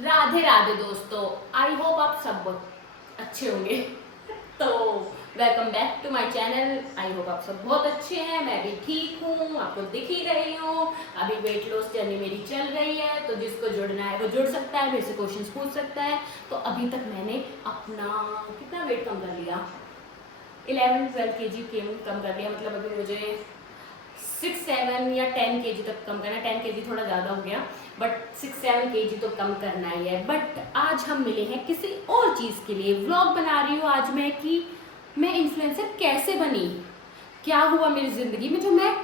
राधे राधे दोस्तों, आई होप आप सब अच्छे होंगे। तो welcome back to my channel. I hope आप सब बहुत अच्छे हैं, मैं भी ठीक हूँ, आपको दिख ही रही हूँ। अभी वेट लॉस जर्नी मेरी चल रही है, तो जिसको जुड़ना है वो जुड़ सकता है, मेरे से क्वेश्चंस पूछ सकता है। तो अभी तक मैंने अपना कितना वेट कम कर लिया, 11-12 kg कम कर लिया। मतलब अभी मुझे 6-7 या 10 kg तक कम करना है। 10 kg थोड़ा ज़्यादा हो गया, बट 6-7 kg तो कम करना ही है। बट आज हम मिले हैं किसी और चीज़ के लिए। व्लॉग बना रही हूँ आज मैं कि मैं इन्फ्लुएंसर कैसे बनी, क्या हुआ मेरी ज़िंदगी में, जो मैं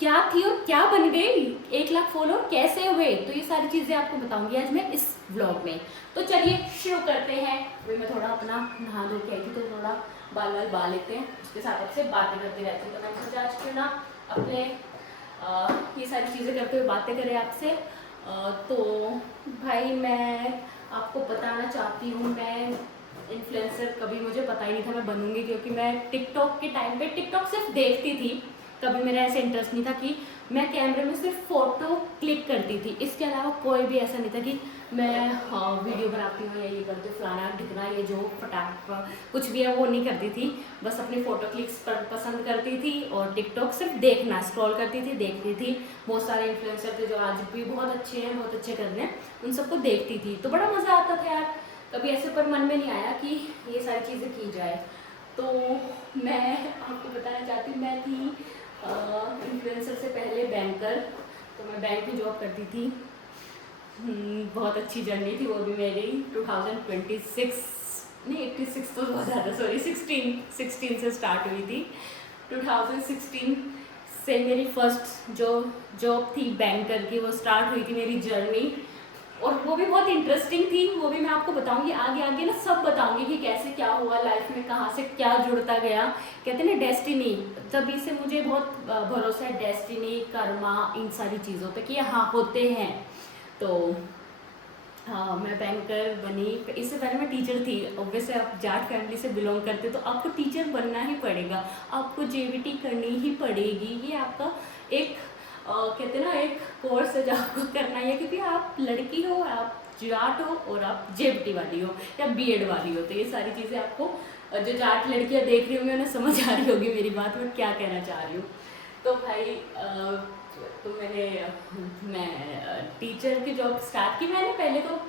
क्या थी और क्या बन गई, 1 लाख फॉलोअर कैसे हुए। तो ये सारी चीज़ें आपको बताऊंगी आज मैं इस व्लॉग में। तो चलिए शुरू करते हैं। अभी मैं थोड़ा अपना नहा धो के आई थी, तो थोड़ा बाल वाल बाल लेते हैं, उसके साथ आपसे बातें करते रहते हैं। तो मैंने सोचा आज क्यों ना अपने ये सारी चीज़ें करते हुए बातें करें आपसे। तो भाई मैं आपको बताना चाहती हूँ, मैं इन्फ्लुएंसर कभी मुझे पता ही नहीं था मैं बनूंगी, क्योंकि मैं टिकटॉक के टाइम पे टिकटॉक सिर्फ देखती थी। कभी मेरा ऐसे इंटरेस्ट नहीं था कि मैं कैमरे में सिर्फ फ़ोटो क्लिक करती थी। इसके अलावा कोई भी ऐसा नहीं था कि मैं वीडियो बनाती हूँ या ये करती हूँ फलाना ढिकना, ये जो फटाक कुछ भी है वो नहीं करती थी। बस अपनी फ़ोटो क्लिक्स पसंद करती थी और टिकटॉक सिर्फ देखना, स्क्रॉल करती थी, देखती थी। बहुत सारे इन्फ्लुएंसर थे जो आज भी बहुत अच्छे हैं, बहुत अच्छे कर रहे हैं, उन सबको देखती थी। तो बड़ा मज़ा आता था यार। कभी ऐसे पर मन में नहीं आया कि ये सारी चीज़ें की जाए। तो मैं आपको बताना चाहती हूँ, मैं थी इन्फ्लुएंसर से पहले बैंकर। तो मैं बैंक में जॉब करती थी। बहुत अच्छी जर्नी थी वो भी मेरी। 2026 नहीं 86 तो बहुत ज़्यादा, सॉरी 16 से स्टार्ट हुई थी। 2016 से मेरी फर्स्ट जो जॉब थी बैंकर की, वो स्टार्ट हुई थी मेरी जर्नी। और वो भी बहुत इंटरेस्टिंग थी, वो भी मैं आपको बताऊंगी आगे आगे ना, सब बताऊंगी कि कैसे क्या हुआ लाइफ में, कहाँ से क्या जुड़ता गया। कहते हैं ना डेस्टिनी, तभी से मुझे बहुत भरोसा है डेस्टिनी, कर्मा, इन सारी चीज़ों पे कि हाँ होते हैं। तो हाँ, मैं बैंकर बनी। इससे पहले मैं टीचर थी। ऑब्वियसली आप जाट फैमिली से बिलोंग करते तो आपको टीचर बनना ही पड़ेगा, आपको जेबीटी करनी ही पड़ेगी। ये आपका एक कहते हैं ना एक कोर्स है जो आपको करना ही है, क्योंकि आप लड़की हो, आप जाट हो और आप जेबीटी वाली हो या बीएड वाली हो। तो ये सारी चीज़ें आपको जो जाट लड़कियाँ देख रही होंगी उन्हें समझ आ रही होगी मेरी बात, मैं क्या कहना चाह रही हूँ। तो भाई तो मैं टीचर की जॉब स्टार्ट की। मैंने पहले तो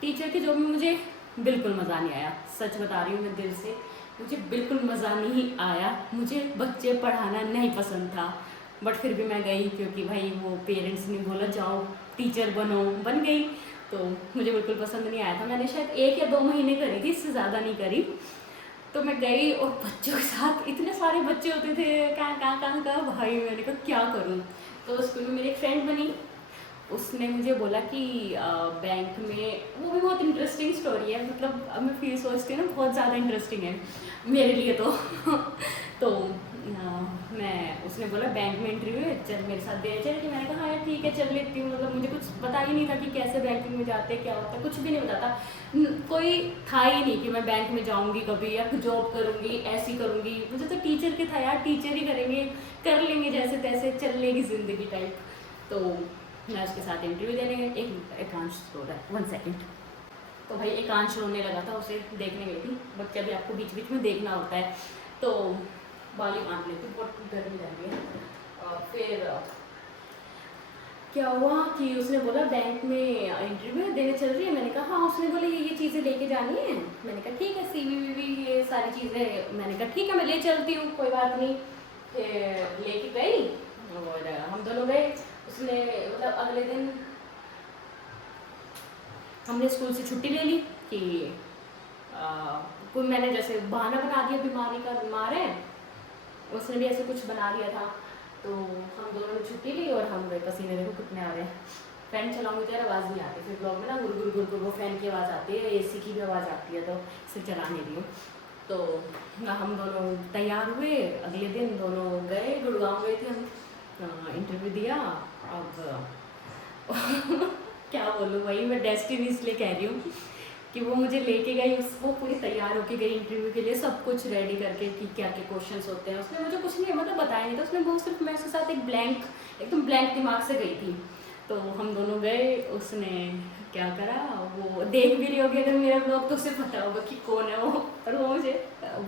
टीचर की जॉब में मुझे बिल्कुल मज़ा नहीं आया, सच बता रही हूँ मैं दिल से, मुझे बिल्कुल मज़ा नहीं आया। मुझे बच्चे पढ़ाना नहीं पसंद था, बट फिर भी मैं गई, क्योंकि भाई वो पेरेंट्स ने बोला जाओ टीचर बनो, बन गई। तो मुझे बिल्कुल पसंद नहीं आया था। मैंने शायद 1 या 2 महीने करी थी, इससे ज़्यादा नहीं करी। तो मैं गई और बच्चों के साथ, इतने सारे बच्चे होते थे, कहाँ भाई मैंने कहा क्या करूँ। तो स्कूल में मेरी एक फ्रेंड बनी, उसने मुझे बोला कि बैंक में, वो भी बहुत इंटरेस्टिंग स्टोरी है, मतलब अब मैं फील सोचती हूँ ना बहुत ज़्यादा इंटरेस्टिंग है मेरे लिए तो। तो मैं, उसने बोला बैंक में इंटरव्यू है, चल मेरे साथ दे चले। कि मैंने कहा हाँ यार ठीक है चल लेती हूँ। मतलब मुझे कुछ पता ही नहीं था कि कैसे बैंकिंग में जाते, क्या होता है, कुछ भी नहीं पता था। कोई था ही नहीं कि मैं बैंक में जाऊँगी कभी या जॉब करूँगी, ऐसी करूँगी। मुझे तो टीचर के था यार, टीचर ही करेंगे, कर लेंगे जैसे तैसे, चल लेगी ज़िंदगी टाइप। तो मैं उसके साथ इंटरव्यू देने गई। एकांश रो रहा है, 1 सेकेंड। तो भाई एकांश रोने लगा था, उसे देखने गई थी। बच्चा भी आपको बीच बीच में देखना होता है। तो बाली बांध लेती, बहुत गर्मी लग रही है। फिर क्या हुआ कि उसने बोला बैंक में इंटरव्यू देने चल रही है। मैंने कहा हाँ। उसने बोला ये चीज़ें लेके जानी है। मैंने कहा ठीक है, सीवी वीवी ये सारी चीज़ें। मैंने कहा ठीक है मैं ले चलती हूँ, कोई बात नहीं। फिर लेके गई और हम दोनों गए। उसने मतलब अगले दिन हमने स्कूल से छुट्टी ले ली कि कोई, मैंने जैसे बहाना बना दिया बीमारी का, बीमार है, उसने भी ऐसे कुछ बना लिया था। तो हम दोनों ने छुट्टी ली और हम गए। पसीने देखो कितने आ रहे हैं। फ़ैन चलाऊंगी तो यार आवाज़ नहीं आती, फिर ब्लॉग में ना गुर गुर गुर गुर वो फ़ैन की आवाज़ आती है, एसी की भी आवाज़ आती है, तो इसे चला नहीं रही हूँ। तो हम दोनों तैयार हुए, अगले दिन दोनों गए, गुड़गांव गए थे हम, इंटरव्यू दिया। अब क्या बोलूँ भाई, मैं डेस्टिनी इसलिए कह रही हूँ कि वो मुझे लेके गई, वो पूरी तैयार होके गई इंटरव्यू के लिए, सब कुछ रेडी करके कि क्या क्या क्वेश्चंस होते हैं। उसने मुझे कुछ नहीं मतलब बताया नहीं था। उसने बहुत सिर्फ मैं उसके साथ एक ब्लैंक, एकदम ब्लैंक दिमाग से गई थी। तो हम दोनों गए, उसने क्या करा, वो देख भी रही होगी अगर मेरा ब्लॉग तो उसे पता होगा कि कौन है वो, और वो मुझे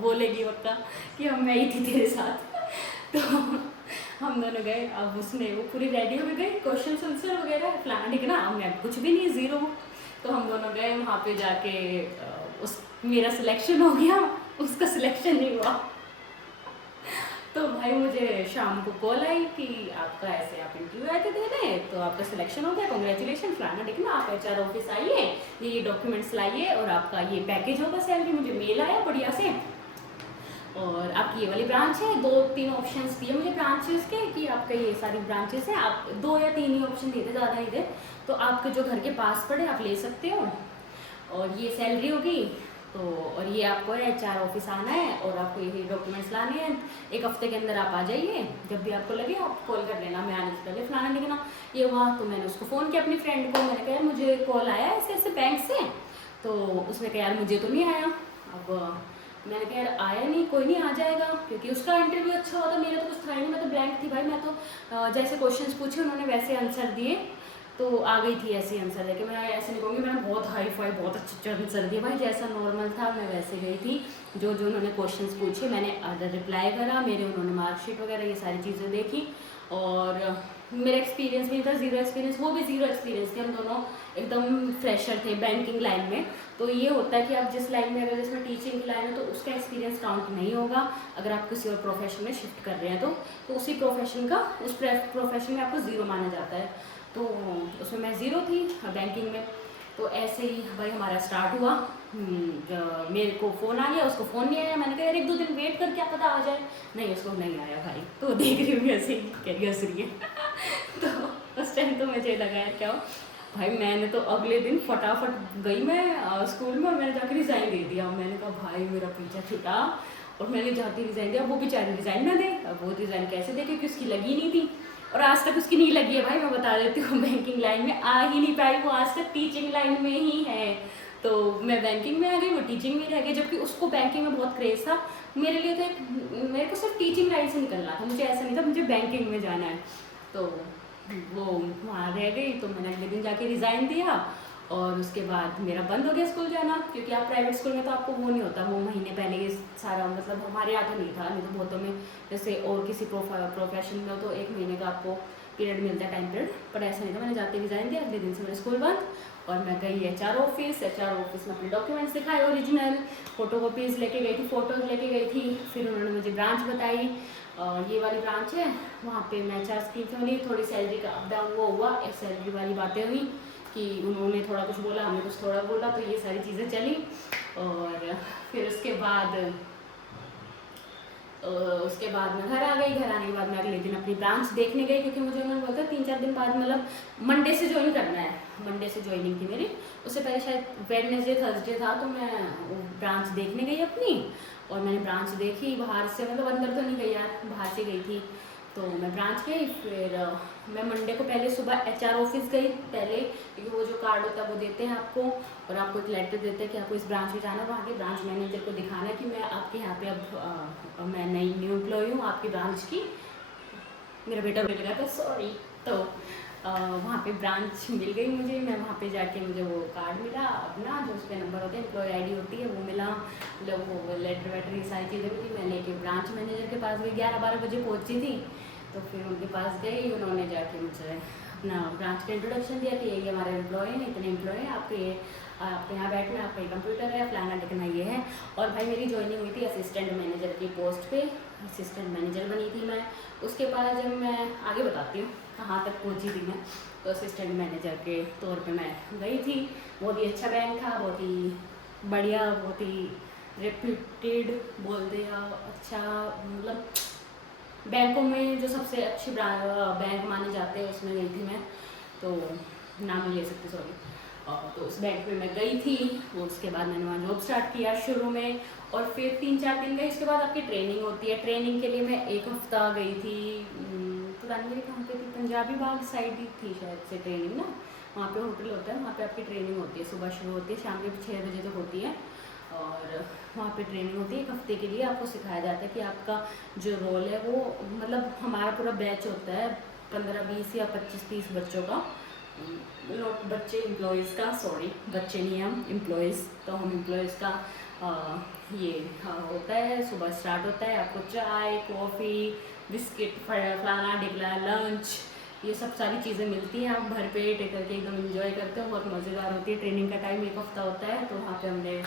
बोलेगी पक्का कि हम मैं ही थी तेरे साथ। तो हम दोनों गए, अब उसने वो पूरी रेडी हो गई, क्वेश्चन आंसर वगैरह फलाना ठिकाना, अब मैं कुछ भी नहीं, ज़ीरो। तो हम दोनों गए वहाँ पे जाके उस मेरा सिलेक्शन हो गया, उसका सिलेक्शन नहीं हुआ। तो भाई मुझे शाम को कॉल आई कि आपका ऐसे आप इंटरव्यू आए थे देने, तो आपका सिलेक्शन हो गया, कॉन्ग्रेचुलेशन फलाना देखना, आप HR ऑफिस आइए, ये डॉक्यूमेंट्स लाइए और आपका ये पैकेज होगा सैलरी। मुझे मेल आया बढ़िया से, और आपकी ये वाली ब्रांच है, 2-3 ऑप्शंस दिए मुझे ब्रांचेस के कि आपका ये सारी ब्रांचेस हैं, आप 2 या 3 ही ऑप्शन देते, ज़्यादा नहीं थे, तो आपके जो घर के पास पड़े आप ले सकते हो, और ये सैलरी होगी। तो और ये आपको है HR ऑफिस आना है और आपको ये डॉक्यूमेंट्स लाने हैं, 1 हफ्ते के अंदर आप आ जाइए, जब भी आपको लगे आप कॉल कर लेना, मैं आने से पहले फलाना लिखना। ये हुआ तो मैंने उसको फ़ोन किया अपनी फ्रेंड को, मैंने कहा मुझे कॉल आया ऐसे ऐसे बैंक से, तो उसने कहा यार मुझे तो नहीं आया। अब मैंने कहा यार आया नहीं, कोई नहीं आ जाएगा, क्योंकि उसका इंटरव्यू अच्छा हुआ था, मेरा तो कुछ था ही नहीं, मैं तो ब्लैंक थी भाई, मैं तो जैसे क्वेश्चंस पूछे उन्होंने वैसे आंसर दिए, तो आ गई थी ऐसे आंसर देके। मैं ऐसे नहीं कहूँगी मैंने बहुत हाई फाई बहुत अच्छे आंसर दिए भाई, जैसा नॉर्मल था मैं वैसे गई थी, जो जो उन्होंने क्वेश्चंस पूछे मैंने रिप्लाई करा, मेरे उन्होंने मार्कशीट वगैरह ये सारी चीज़ें देखी, और मेरा एक्सपीरियंस भी था, ज़ीरो एक्सपीरियंस, वो भी ज़ीरो एक्सपीरियंस थे, हम दोनों एकदम फ्रेशर थे बैंकिंग लाइन में। तो ये होता है कि आप जिस लाइन में, अगर जिसमें टीचिंग की लाइन है तो उसका एक्सपीरियंस काउंट नहीं होगा, अगर आप किसी और प्रोफेशन में शिफ्ट कर रहे हैं तो उसी प्रोफेशन का उस प्रोफेशन में आपको ज़ीरो माना जाता है। तो उसमें मैं ज़ीरो थी बैंकिंग में। तो ऐसे ही भाई हमारा स्टार्ट हुआ, मेरे को फ़ोन आ गया, उसको फ़ोन नहीं आया, मैंने कहा यार 1-2 दिन वेट कर, क्या पता आ जाए, नहीं उसको नहीं आया भाई। तो देख रही हूँ ऐसे ही क्या हंस रही है। तो उस टाइम तो मुझे लगा यार क्या हो भाई, मैंने तो अगले दिन फटाफट गई मैं स्कूल में और मैंने जाकर रिज़ाइन दे दिया। मैंने कहा भाई मेरा पीछा छुटा, और मैंने जाके रिज़ाइन दिया। वो बेचारी रिज़ाइन ना दे, अब वो रिज़ाइन कैसे दे, क्योंकि उसकी लगी नहीं थी, और आज तक उसकी नहीं लगी है भाई, मैं बता देती हूँ, बैंकिंग लाइन में आ ही नहीं पाई, वो आज तक टीचिंग लाइन में ही है। तो मैं बैंकिंग में आ गई, वो टीचिंग में रह गई, जबकि उसको बैंकिंग में बहुत क्रेज़ था। मेरे लिए तो मेरे को सिर्फ टीचिंग लाइन से निकलना था, मुझे ऐसा नहीं था मुझे बैंकिंग में जाना है। तो वो वहाँ रह गई, तो मैंने अगले दिन जाके रिज़ाइन दिया, और उसके बाद मेरा बंद हो गया स्कूल जाना, क्योंकि आप प्राइवेट स्कूल में तो आपको वो नहीं होता, वो महीने पहले ये सारा, मतलब हमारे यहाँ तो नहीं था, नहीं तो बहुतों में जैसे और किसी प्रोफेशन में तो 1 महीने का आपको पीरियड मिलता है, टाइम पीरियड, पर ऐसा नहीं था। मैंने जाते रिज़ाइन दिया, अगले दिन से मेरा स्कूल बंद, और मैं गई HR ऑफिस में अपने डॉक्यूमेंट्स दिखाए, ओरिजिनल फोटो कॉपीज़ लेके गई थी, फ़ोटोज़ लेके गई थी। फिर उन्होंने मुझे ब्रांच बताई, ये वाली ब्रांच है, वहाँ पे मैं HR स्कीम से मिली, थोड़ी सैलरी का अप डाउन वो हुआ, सैलरी वाली बातें हुई कि उन्होंने थोड़ा कुछ बोला, हमने कुछ थोड़ा बोला, तो ये सारी चीज़ें चली। और फिर उसके बाद मैं घर आ गई। घर आने के बाद मैं अगले दिन अपनी ब्रांच देखने गई, क्योंकि मुझे उन्होंने बोला था 3-4 दिन बाद, मतलब मंडे से ज्वाइन करना है, मंडे से ज्वाइनिंग थी मेरी, उससे पहले शायद वेडनेसडे थर्सडे था। तो मैं ब्रांच देखने गई अपनी, और मैंने ब्रांच देखी बाहर से, मतलब अंदर तो नहीं गई यार, बाहर से गई थी। तो मैं ब्रांच गई, फिर मैं मंडे को पहले सुबह HR ऑफिस गई पहले, क्योंकि वो जो कार्ड होता है वो देते हैं आपको, और आपको एक लेटर देते हैं कि आपको इस ब्रांच में जाना है, वहाँ के ब्रांच मैनेजर को दिखाना है कि मैं आपके यहाँ पे अब मैं नई न्यू एम्प्लॉय हूँ आपकी ब्रांच की। मेरा बेटा बोल लगा था सॉरी। तो वहाँ पे ब्रांच मिल गई मुझे, मैं वहाँ पे जाके मुझे वो कार्ड मिला अपना, जो उस पर नंबर होते हैं, एम्प्लॉय ID होती है, वो मिला, मतलब वो लेटर वेटर ये सारी चीज़ें मिली। मैं लेके ब्रांच मैनेजर के पास गई, 11-12 बजे पहुँची थी। तो फिर उनके पास गई, उन्होंने जाके मुझे अपना ब्रांच का इंट्रोडक्शन दिया कि ये हमारे एम्प्लॉय हैं, इतने एम्प्लॉय हैं, आपके यहाँ बैठना, आपका ये कंप्यूटर है, फलाना टिकना ये है। और भाई मेरी ज्वाइनिंग हुई थी असिस्टेंट मैनेजर की पोस्ट पे, असिस्टेंट मैनेजर बनी थी मैं। उसके बाद जब मैं आगे बताती हूँ कहाँ तक पहुँची थी मैं, तो असिस्टेंट मैनेजर के तौर पे मैं गई थी। बहुत ही अच्छा बैंक था, बहुत ही बढ़िया, बहुत ही रेप्यूटेड बोल दिया, अच्छा, मतलब बैंकों में जो सबसे अच्छी बैंक माने जाते हैं उसमें गई थी मैं, तो नाम नहीं ले सकती सॉरी। तो उस बैंक में मैं गई थी, उसके बाद मैंने वहाँ जॉब स्टार्ट किया शुरू में, और फिर 3-4 दिन गई। उसके बाद आपकी ट्रेनिंग होती है, ट्रेनिंग के लिए मैं 1 हफ्ता गई थी, पता नहीं मेरी कहाँ पे थी, पंजाबी बाग साइड ही थी शायद से ट्रेनिंग ना, वहाँ पे होटल होता है, वहाँ पे आपकी ट्रेनिंग होती है, सुबह शुरू होती है, शाम के 6 बजे तक होती है, और वहाँ पे ट्रेनिंग होती है 1 हफ्ते के लिए। आपको सिखाया जाता है कि आपका जो रोल है वो, मतलब हमारा पूरा बैच होता है 15-20 या 25-30 बच्चों का, बच्चे एम्प्लॉयज़ का, सॉरी बच्चे नहीं हम एम्प्लॉयज़, तो हम एम्प्लॉयज़ का ये होता है, सुबह स्टार्ट होता है, आपको चाय कॉफ़ी बिस्किट फलाना ढिकला लंच ये सब सारी चीज़ें मिलती हैं, आप भर पेट करके एकदम एंजॉय करते हो, बहुत मज़ेदार होती है। ट्रेनिंग का टाइम 1 हफ़्ता होता है, तो वहाँ पे हमने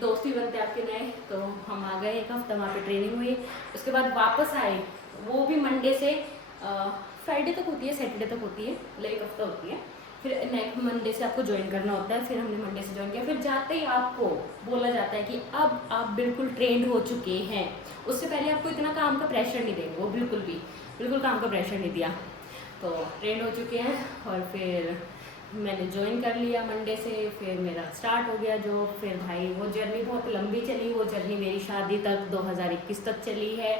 दोस्त भी बनते आपके नए, तो हम आ गए 1 हफ़्ता वहाँ पे ट्रेनिंग हुई। उसके बाद वापस आए, वो भी मंडे से फ्राइडे तक होती है, सैटरडे तक होती है, मतलब 1 हफ़्ता होती है। फिर नेक्स्ट मंडे से आपको ज्वाइन करना होता है, फिर हमने मंडे से ज्वाइन किया। फिर जाते ही आपको बोला जाता है कि अब आप बिल्कुल ट्रेंड हो चुके हैं। उससे पहले आपको इतना काम का प्रेशर नहीं देंगे वो, बिल्कुल काम का प्रेशर नहीं दिया, तो ट्रेंड हो चुके हैं। और फिर मैंने ज्वाइन कर लिया मंडे से, फिर मेरा स्टार्ट हो गया जॉब। फिर भाई वो जर्नी बहुत लंबी चली, वो जर्नी मेरी शादी तक 2021 तक चली है,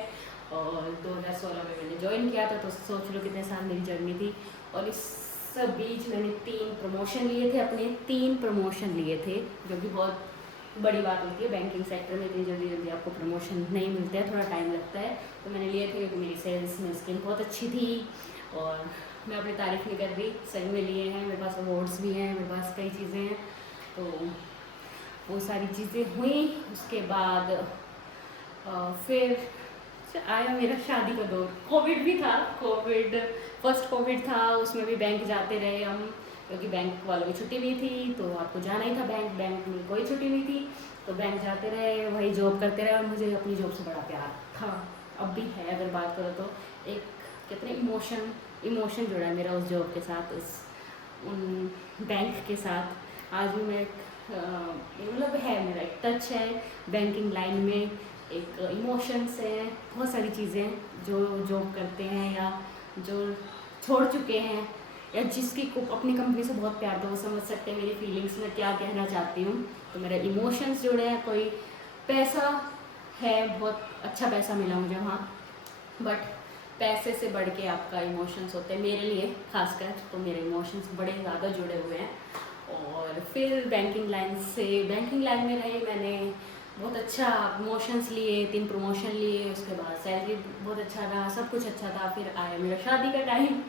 और 2016 में मैंने ज्वाइन किया था, तो सोच लो कितने साल मेरी जर्नी थी। और इस सब बीच मैंने 3 प्रमोशन लिए थे, अपने 3 प्रमोशन लिए थे, जो कि बहुत बड़ी बात होती है बैंकिंग सेक्टर में। इतनी जल्दी जल्दी आपको प्रमोशन नहीं मिलता है, थोड़ा टाइम लगता है। तो मैंने लिए थे क्योंकि मेरी सेल्स में स्किल बहुत अच्छी थी, और मैं अपनी तारीफ़ नहीं कर रही, सही में लिए हैं। मेरे पास अवार्ड्स भी हैं, मेरे पास कई चीज़ें हैं, तो वो सारी चीज़ें हुई। उसके बाद फिर आया मेरा शादी का दौर। कोविड भी था, फर्स्ट कोविड था, उसमें भी बैंक जाते रहे हम, क्योंकि बैंक वालों की छुट्टी भी थी, तो आपको जाना ही था बैंक में कोई छुट्टी नहीं थी, तो बैंक जाते रहे, वही जॉब करते रहे। और मुझे अपनी जॉब से बड़ा प्यार था, अब भी है। अगर बात करो तो एक कितने इमोशन जुड़ा है मेरा उस जॉब के साथ, उन बैंक के साथ। आज भी मैं मतलब है, मेरा एक टच है बैंकिंग लाइन में, एक इमोशंस है, बहुत सारी चीज़ें जो जॉब करते हैं या जो छोड़ चुके हैं, या जिसकी अपनी कंपनी से बहुत प्यार था, वो समझ सकते हैं मेरी फीलिंग्स में क्या कहना चाहती हूँ। तो मेरे इमोशंस जुड़े हैं। कोई पैसा है, बहुत अच्छा पैसा मिला मुझे वहाँ, बट पैसे से बढ़ के आपका इमोशंस होते हैं मेरे लिए खासकर, तो मेरे इमोशंस बड़े ज़्यादा जुड़े हुए हैं। और फिर बैंकिंग लाइन में रही मैंने, बहुत अच्छा प्रमोशंस लिए, 3 प्रमोशन लिए, उसके बाद सैलरी बहुत अच्छा रहा, सब कुछ अच्छा था। फिर आया मेरा शादी का टाइम,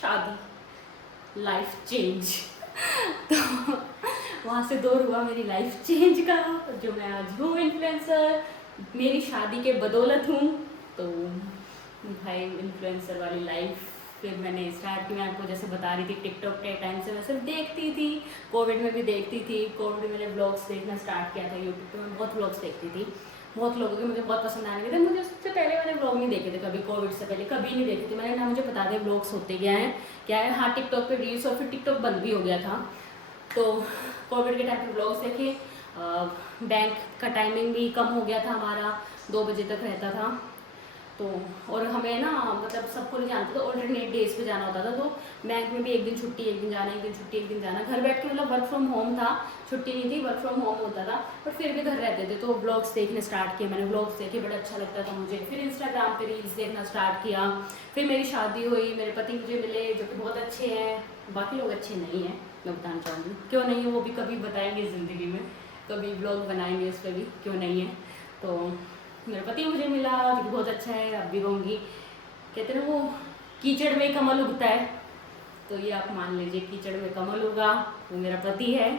शादी लाइफ चेंज तो वहाँ से दौर हुआ मेरी लाइफ चेंज का, जो मैं आज हूँ इन्फ्लुएंसर, मेरी शादी के बदौलत हूँ। तो भाई इन्फ्लुएंसर वाली लाइफ फिर मैंने स्टार्ट की। मैं आपको जैसे बता रही थी, टिकटॉक के टाइम से मैं सिर्फ देखती थी, कोविड में भी देखती थी। कोविड में मैंने ब्लॉग्स देखना स्टार्ट किया था यूट्यूब पे, मैं बहुत ब्लॉग्स देखती थी, बहुत लोगों के मुझे बहुत पसंद आने लगे थे। मुझे उससे पहले मैंने ब्लॉग नहीं देखे थे कभी, कोविड से पहले कभी नहीं देखे थे मैंने ना, मुझे पता था ब्लॉग्स होते क्या है। हाँ, टिकटॉक पे रील्स, और फिर टिकटॉक बंद भी हो गया था, तो कोविड के टाइम पे ब्लॉग्स देखे। बैंक का टाइमिंग भी कम हो गया था हमारा, 2 बजे तक रहता था, तो और हमें ना मतलब सबको नहीं जानते, तो ऑल्टरनेट डेज पे जाना होता था। तो बैंक में भी एक दिन छुट्टी, एक दिन जाना, एक दिन छुट्टी, एक दिन जाना। घर बैठ के मतलब वर्क फ्रॉम होम था, छुट्टी नहीं थी, वर्क फ्रॉम होम होता था, पर फिर भी घर रहते थे। तो ब्लॉग्स देखने स्टार्ट किए मैंने, ब्लॉग्स देखे, बड़ा अच्छा लगता था मुझे। फिर इंस्टाग्राम पे रील्स देखना स्टार्ट किया। फिर मेरी शादी हुई, मेरे पति मुझे मिले, जो कि बहुत अच्छे हैं। बाकी लोग अच्छे नहीं हैं, मैं बताना चाहूँगी, क्यों नहीं है वो भी कभी बताएंगे ज़िंदगी में, कभी ब्लॉग बनाएंगे उस पर भी, क्यों नहीं है। तो मेरा पति मुझे मिला, जो बहुत अच्छा है। अब भी कहूँगी, कहते हैं वो कीचड़ में कमल उगता है, तो ये आप मान लीजिए कीचड़ में कमल उगा, वो मेरा पति है।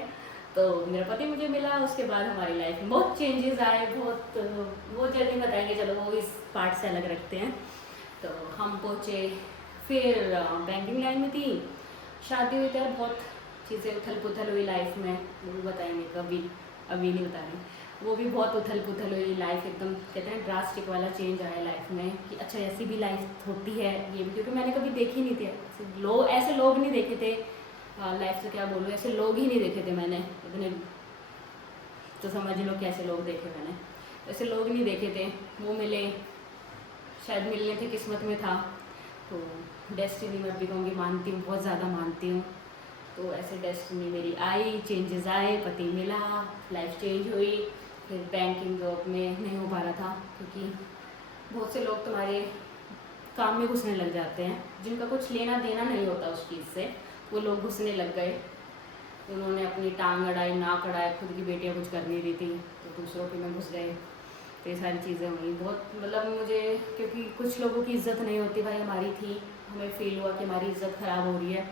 तो मेरा पति मुझे मिला, उसके बाद हमारी लाइफ में बहुत चेंजेस आए, बहुत वो जर्नी बताएंगे, चलो वो इस पार्ट से अलग रखते हैं। तो हम पहुँचे, फिर बैंकिंग लाइन में थी, शादी हुई थी, बहुत चीज़ें उथल पुथल हुई लाइफ में, वो भी बताएंगे कभी, अभी नहीं बता रही। वो भी बहुत उथल पुथल हुई लाइफ, एकदम कहते हैं ड्रास्टिक वाला चेंज आया लाइफ में, कि अच्छा ऐसी भी लाइफ होती है ये भी, क्योंकि मैंने कभी देखी नहीं थी ऐसे लोग नहीं देखे थे। लाइफ से क्या बोलूँ, ऐसे लोग ही नहीं देखे थे मैंने इतने, तो समझ लो कैसे लोग देखे मैंने, ऐसे लोग नहीं देखे थे। वो मिले, शायद मिलने थे, किस्मत में था, तो डेस्टिनी मैं भी कहूँगी, मानती हूँ, बहुत ज़्यादा मानती हूँ। तो ऐसे डेस्टिनी मेरी आई, चेंजेस आए, पति मिला, लाइफ चेंज हुई। फिर बैंकिंग जॉब में नहीं हो पा रहा था, क्योंकि बहुत से लोग तुम्हारे काम में घुसने लग जाते हैं, जिनका कुछ लेना देना नहीं होता उस चीज़ से, वो लोग घुसने लग गए। उन्होंने अपनी टांग अड़ाई, नाक अड़ाए, खुद की बेटियां कुछ कर नहीं रही थी, तो दूसरों के में घुस गए। तो ये सारी चीज़ें हुई बहुत, मतलब मुझे, क्योंकि कुछ लोगों की इज्जत नहीं होती, भाई हमारी थी, हमें फील हुआ कि हमारी इज़्ज़त ख़राब हो रही है,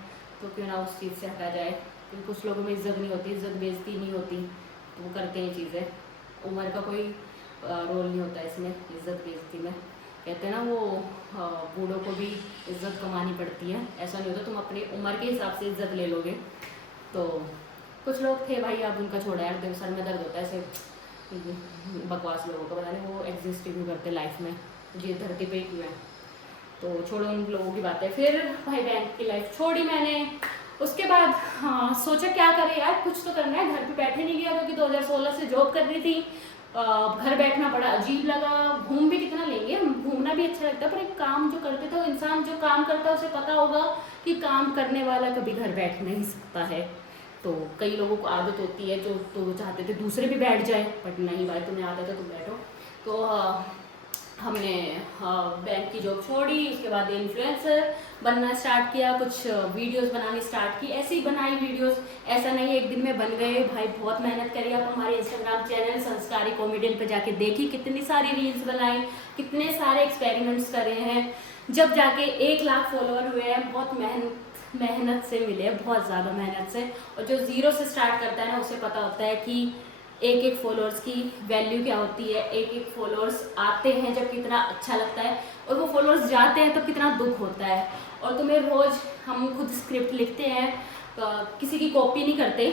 तो क्यों ना उस चीज़ से हटा जाए। क्योंकि कुछ लोगों में इज़्ज़त नहीं होती, इज़्ज़त बेइज्जती नहीं होती, तो वो करते हैं चीज़ें। उम्र का कोई रोल नहीं होता इसमें, इज़्ज़त बेइज्जती में। कहते हैं ना वो बूढ़ों को भी इज़्ज़त कमानी पड़ती है, ऐसा नहीं होता तुम अपनी उम्र के हिसाब से इज़्ज़त ले लोगे। तो कुछ लोग थे भाई, अब उनका छोड़ा यार, दिल सर में दर्द होता है ऐसे बकवास लोगों का, पता नहीं वो एग्जिस्ट ही क्यों करते लाइफ में, ये धरती पे क्यों है। तो छोड़ो उन लोगों की बातें। फिर भाई बैंक की लाइफ छोड़ी मैंने, उसके बाद हाँ सोचा क्या करें यार, कुछ तो करना है, घर पे बैठे नहीं गया क्योंकि 2016 से जॉब कर रही थी। घर बैठना बड़ा अजीब लगा, घूम भी कितना लेंगे, घूमना भी अच्छा लगता है, पर एक काम जो करते थे, इंसान जो काम करता है उसे पता होगा कि काम करने वाला कभी घर बैठ नहीं सकता है। तो कई लोगों को आदत होती है जो तो चाहते थे दूसरे भी बैठ जाए, बट नहीं भाई तुम्हें आदत है तुम बैठो। तो हमने बैंक की जॉब छोड़ी, उसके बाद इन्फ्लुएंसर बनना स्टार्ट किया, कुछ वीडियोस बनानी स्टार्ट की, ऐसे ही बनाई वीडियोस, ऐसा नहीं एक दिन में बन गए भाई, बहुत मेहनत करी। आप हमारे इंस्टाग्राम चैनल संस्कारी कॉमेडियन पर जाके देखी, कितनी सारी रील्स बनाई, कितने सारे एक्सपेरिमेंट्स करे हैं, जब जाके 1 लाख फॉलोअर हुए हैं। बहुत मेहनत से मिले, बहुत ज़्यादा मेहनत से। और जो ज़ीरो से स्टार्ट करता है ना, उसे पता होता है कि एक फॉलोअर्स की वैल्यू क्या होती है। एक फॉलोअर्स आते हैं जब कितना अच्छा लगता है, और वो फॉलोअर्स जाते हैं तब कितना दुख होता है। और तुम्हें रोज़ हम खुद स्क्रिप्ट लिखते हैं, किसी की कॉपी नहीं करते,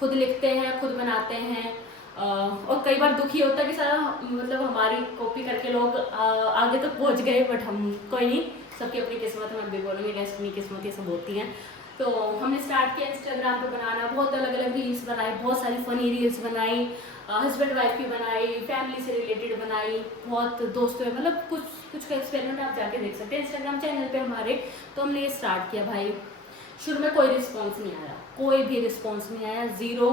खुद लिखते हैं, खुद बनाते हैं। और कई बार दुखी होता है कि सारा मतलब हमारी कॉपी करके लोग आगे तक पहुंच गए, बट हम कोई नहीं, सबकी अपनी किस्मत, मैं भी बोलूँगी डेस्टिनी, किस्मत ये सब होती हैं। तो हमने स्टार्ट किया इंस्टाग्राम पे बनाना, बहुत अलग अलग रील्स बनाई, बहुत सारी फ़नी रील्स बनाई, हस्बैंड वाइफ की बनाई, फैमिली से रिलेटेड बनाई, बहुत दोस्तों मतलब कुछ का एक्सपेरिमेंट आप जाके देख सकते हैं इंस्टाग्राम चैनल पे हमारे। तो हमने ये स्टार्ट किया भाई, शुरू में कोई रिस्पॉन्स नहीं आया, कोई भी रिस्पॉन्स नहीं आया, ज़ीरो।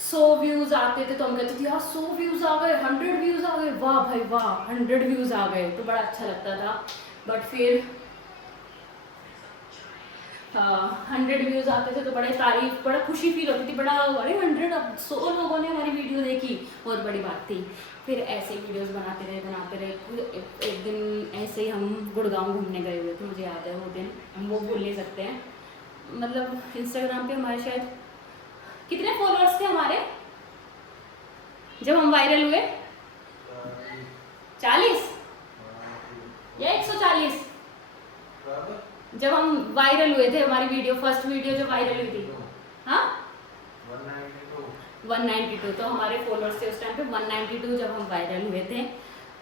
100 व्यूज़ आते थे तो हम कहते थे यार 100 व्यूज़ आ गए, 100 व्यूज़ आ गए, वाह भाई वाह 100 व्यूज़ आ गए, तो बड़ा अच्छा लगता था। बट फिर 100 व्यूज़ आते थे तो बड़े तारीफ, बड़ा खुशी फील होती थी, बड़ा अरे 100 लोगों ने हमारी वीडियो देखी, बहुत बड़ी बात थी। फिर ऐसे वीडियोस बनाते रहे। एक दिन ऐसे ही हम गुड़गांव घूमने गए हुए थे, मुझे याद है वो दिन, हम वो भूल नहीं सकते हैं। मतलब इंस्टाग्राम पे हमारे शायद कितने फॉलोअर्स थे हमारे जब हम वायरल हुए, 40 या 140? जब हम वायरल हुए थे, हमारी वीडियो फर्स्ट वीडियो जो वायरल हुई थी, हाँ 192। तो हमारे फॉलोअर्स थे उस टाइम पे 192 जब हम वायरल हुए थे।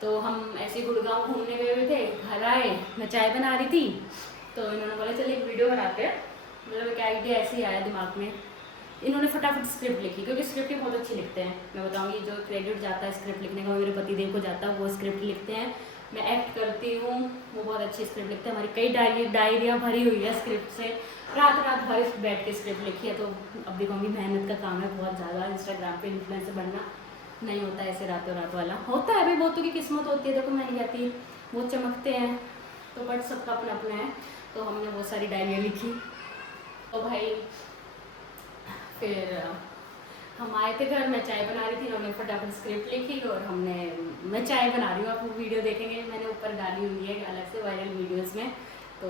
तो हम ऐसे गुड़गांव घूमने गए हुए थे, घर आए, मैं चाय बना रही थी, तो इन्होंने बोला चल एक वीडियो बनाते हैं। मतलब एक आइडिया ऐसे ही आया दिमाग में, इन्होंने फटाफट स्क्रिप्ट लिखी, क्योंकि स्क्रिप्ट बहुत अच्छी लिखते हैं। मैं बताऊँगी जो क्रेडिट जाता है स्क्रिप्ट लिखने का, मेरे पतिदेव को जाता है, वो स्क्रिप्ट लिखते हैं, मैं एक्ट करती हूँ, वो बहुत अच्छी स्क्रिप्ट लिखते हैं। हमारी कई डायरियाँ भरी हुई है स्क्रिप्ट से, रात भर बैठ के स्क्रिप्ट लिखी है। तो अब भी कहूँगी मेहनत का काम है बहुत ज़्यादा, इंस्टाग्राम पे इन्फ्लुएंसर बनना नहीं होता ऐसे रातों रात वाला, होता है भाई, बहुतों की किस्मत होती है, देखो मैं नहीं कहती वो चमकते हैं, तो बट सबका अपना अपना है। तो हमने बहुत सारी डायरियाँ लिखी, तो भाई फिर हम आए थे घर, मैं चाय बना रही थी, उन्होंने फटाफट स्क्रिप्ट लिखी और मैं चाय बना रही हूँ, आप वो वीडियो देखेंगे, मैंने ऊपर डाली हुई है अलग से वायरल वीडियोस में। तो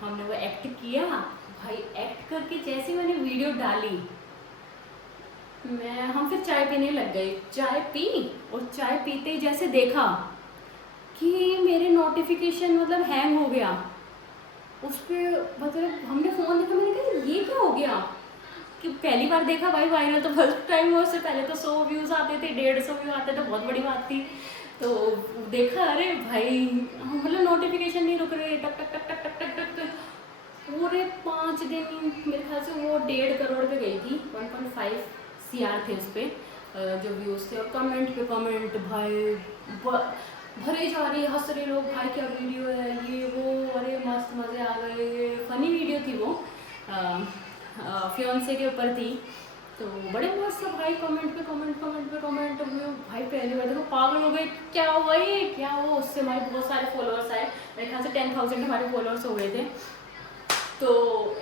हमने वो एक्ट किया भाई, एक्ट करके जैसे मैंने वीडियो डाली, हम फिर चाय पीने लग गए, चाय पी, और चाय पीते ही जैसे देखा कि मेरे नोटिफिकेशन मतलब हैंग हो गया उस पर, मतलब हमने फ़ोन देखा, मैंने कहा ये क्या हो गया, कि पहली बार देखा भाई वायरल, तो फर्स्ट टाइम हुआ, उससे पहले तो 100 व्यूज़ आते थे, 150 व्यू आते थे, बहुत बड़ी बात थी। तो देखा अरे भाई मतलब नोटिफिकेशन नहीं रुक रहे, टक टक टक टक टक टक टक टक, पूरे 5 दिन मेरे ख्याल से वो 1.5 करोड़ पे गई थी, 1.5 CR थे उस पर जो व्यूज़ थे। और कमेंट पे कमेंट भाई भरे जा रहे, हंस रहे लोग, भाई क्या वीडियो है ये वो, अरे मस्त मज़े आ गए, फ़नी वीडियो थी वो, फियोंसे के ऊपर थी। तो बड़े मस्त भाई कमेंट पे कमेंट भाई, पहली बार देखो पागल हो गए, क्या हुआ ये क्या हुआ। उससे हमारे बहुत सारे फॉलोअर्स आए, मेरे ख्याल से 10,000 हमारे फॉलोअर्स हो गए थे। तो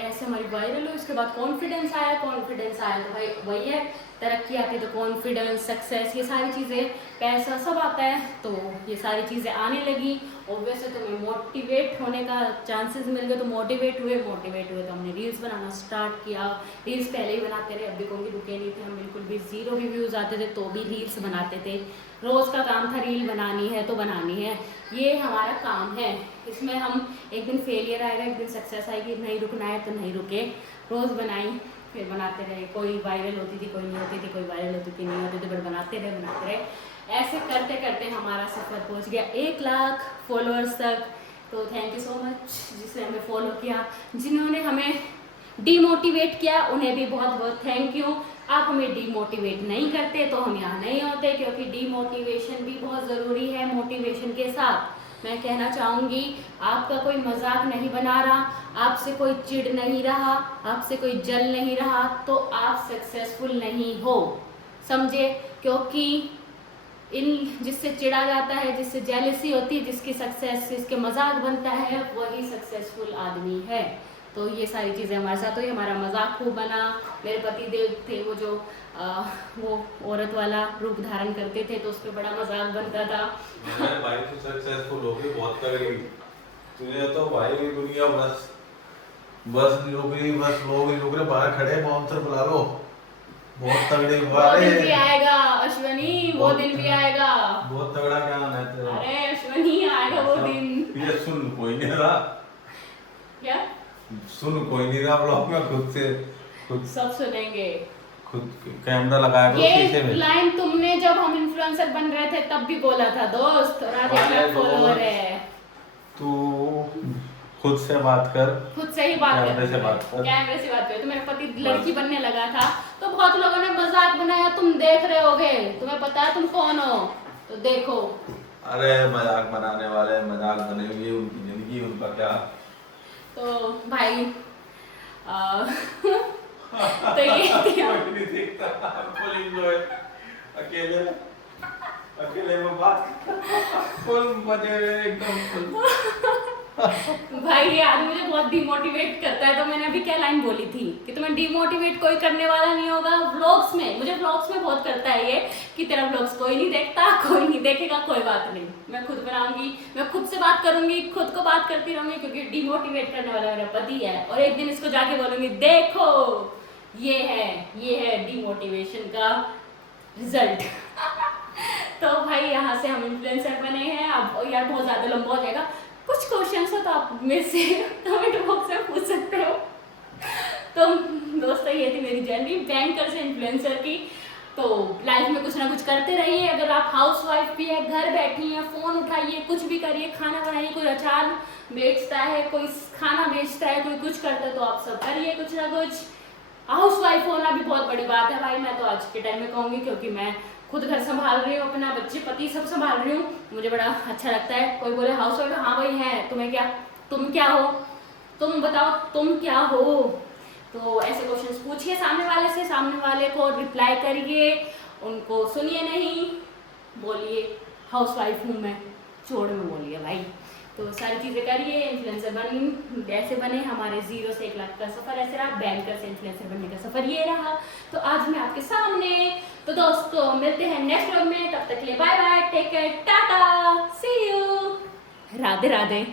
ऐसे हमारी वायरल हुई, उसके बाद कॉन्फिडेंस आया तो भाई वही है तरक्की आती है तो कॉन्फिडेंस, सक्सेस, ये सारी चीज़ें, पैसा सब आता है। तो ये सारी चीज़ें आने लगी। ऑब्वियसली तो मैं मोटिवेट होने का चांसेस मिल गए तो मोटिवेट हुए तो हमने रील्स बनाना स्टार्ट किया। रील्स पहले ही बनाते रहे, अभी कहूँगी रुके नहीं थे हम, बिल्कुल भी 0 भी व्यूज़ आते थे तो भी रील्स बनाते थे। रोज़ का काम था रील बनानी है तो बनानी है, ये हमारा काम है। इसमें हम एक दिन फेलियर आएगा, एक दिन सक्सेस आएगी, नहीं रुकना है तो नहीं रुके, रोज़ बनाई, फिर बनाते रहे। कोई वायरल होती थी, कोई नहीं होती थी, कोई वायरल होती थी, नहीं होती थी, बट बनाते रहे। ऐसे करते करते हमारा सफ़र पहुंच गया 1 लाख फॉलोअर्स तक। तो थैंक यू सो मच जिसने हमें फॉलो किया, जिन्होंने हमें डीमोटिवेट किया उन्हें भी बहुत बहुत थैंक यू। आप हमें डीमोटिवेट नहीं करते तो हम यहाँ नहीं होते, क्योंकि डीमोटिवेशन भी बहुत ज़रूरी है। मोटिवेशन के साथ मैं कहना चाहूँगी, आपका कोई मजाक नहीं बना रहा, आपसे कोई चिढ़ नहीं रहा, आपसे कोई जल नहीं रहा, तो आप सक्सेसफुल नहीं हो, समझे। क्योंकि इन जिससे चिढ़ा जाता है, जिससे जेलसी होती है, जिसकी सक्सेस, जिसके मजाक बनता है, वही सक्सेसफुल आदमी है। तो ये सारी चीज़ें हमारे साथ हुई, हमारा मजाक खूब बना। मेरे पति देव थे वो जो वो औरत वाला रूप धारण करते थे, तो उस पर बड़ा मजाक बनता था। मेरे भाई तो सक्सेसफुल हो गई, बहुत तगड़ी। तुझे तो भाई दुनिया बस रुक गई, बस लोग ही रुक रहे, बाहर खड़े, बाउंसर बुला लो, बहुत तगड़े। वो दिन भी आएगा अश्वनी, वो दिन भी आएगा। बहुत तगड़ा ज्ञान है तेरा। अरे अश्वनी आएगा वो दिन। ये सुन कोई नहीं रहा, क्या सुन कोई नहीं रहा ब्लॉग में, खुद सब सुनेंगे। खुद कैमरा लगाया करो शीशे ये में। लाइन तुमने जब हम इन्फ्लुएंसर बन रहे थे तब भी बोला था दोस्त, और आज 1 लाख फॉलोअर है। तू खुद से बात कर, खुद से ही बात कैमरे से बात कर, कैमरे से बात कर। तो मेरा पति लड़की बनने लगा था तो बहुत लोगों ने मजाक बनाया, तुम देख रहे होगे, तुम्हें पता है तुम कौन हो, तो देखो। अरे मजाक बनाने वाले मजाक बनेंगे, उनकी जिंदगी, उनका क्या। तो भाई तो ये कोई नहीं देखता, फुल एंजॉय, अकेले अकेले में बात फुल मजे एकदम फुल। भाई ये आदमी मुझे बहुत डिमोटिवेट करता है। तो मैंने अभी क्या लाइन बोली थी कि तुम्हें डिमोटिवेट कोई करने वाला नहीं होगा। व्लॉग्स में मुझे व्लॉग्स में बहुत करता है ये कि तेरा व्लॉग्स कोई नहीं देखता, कोई नहीं देखेगा, कोई बात नहीं, मैं खुद बनाऊंगी, मैं खुद से बात करूंगी, खुद को बात करती रहूंगी, क्योंकि डिमोटिवेट करने वाला मेरा पति है। और एक दिन इसको जाके बोलूंगी देखो ये है डिमोटिवेशन का रिजल्ट। तो भाई यहाँ से हम इन्फ्लुएंसर बने हैं। अब यार बहुत ज़्यादा लंबा हो जाएगा, कुछ क्वेश्चंस हो तो आप मेरे से कमेंट बॉक्स में पूछ सकते हो। तो दोस्तों ये थी मेरी जर्नी बैंकर से इन्फ्लुएंसर की। तो लाइफ में कुछ ना कुछ करते रहिए। अगर आप हाउस वाइफ भी है, घर बैठी हैं, फ़ोन उठाइए, कुछ भी करिए, खाना बनाइए, कोई अचार बेचता है, कोई खाना बेचता है, कोई कुछ करता है, तो आप सब करिए कुछ ना कुछ। हाउस वाइफ होना भी बहुत बड़ी बात है भाई, मैं तो आज के टाइम में कहूँगी, क्योंकि मैं खुद घर संभाल रही हूँ, अपना बच्चे पति सब संभाल रही हूँ, मुझे बड़ा अच्छा लगता है। कोई बोले हाउस वाइफ, हाँ भाई है, तुम्हें क्या, तुम क्या हो, तुम बताओ तुम क्या हो। तो ऐसे क्वेश्चंस पूछिए सामने वाले से, सामने वाले को रिप्लाई करिए, उनको सुनिए नहीं, बोलिए हाउस वाइफ हूँ मैं, छोड़ में बोलिए भाई। तो सारी चीज़ें करिए, इन्फ्लुएंसर ऐसे बने, हमारे 0 से 1 लाख का सफ़र ऐसे रहा, बैंकर से इन्फ्लुएंसर बनने का सफ़र ये रहा। तो आज मैं आपके सामने। तो दोस्तों मिलते हैं नेक्स्ट व्लॉग में, तब तक के लिए bye bye, take care, tata, see you, Radhe Radhe.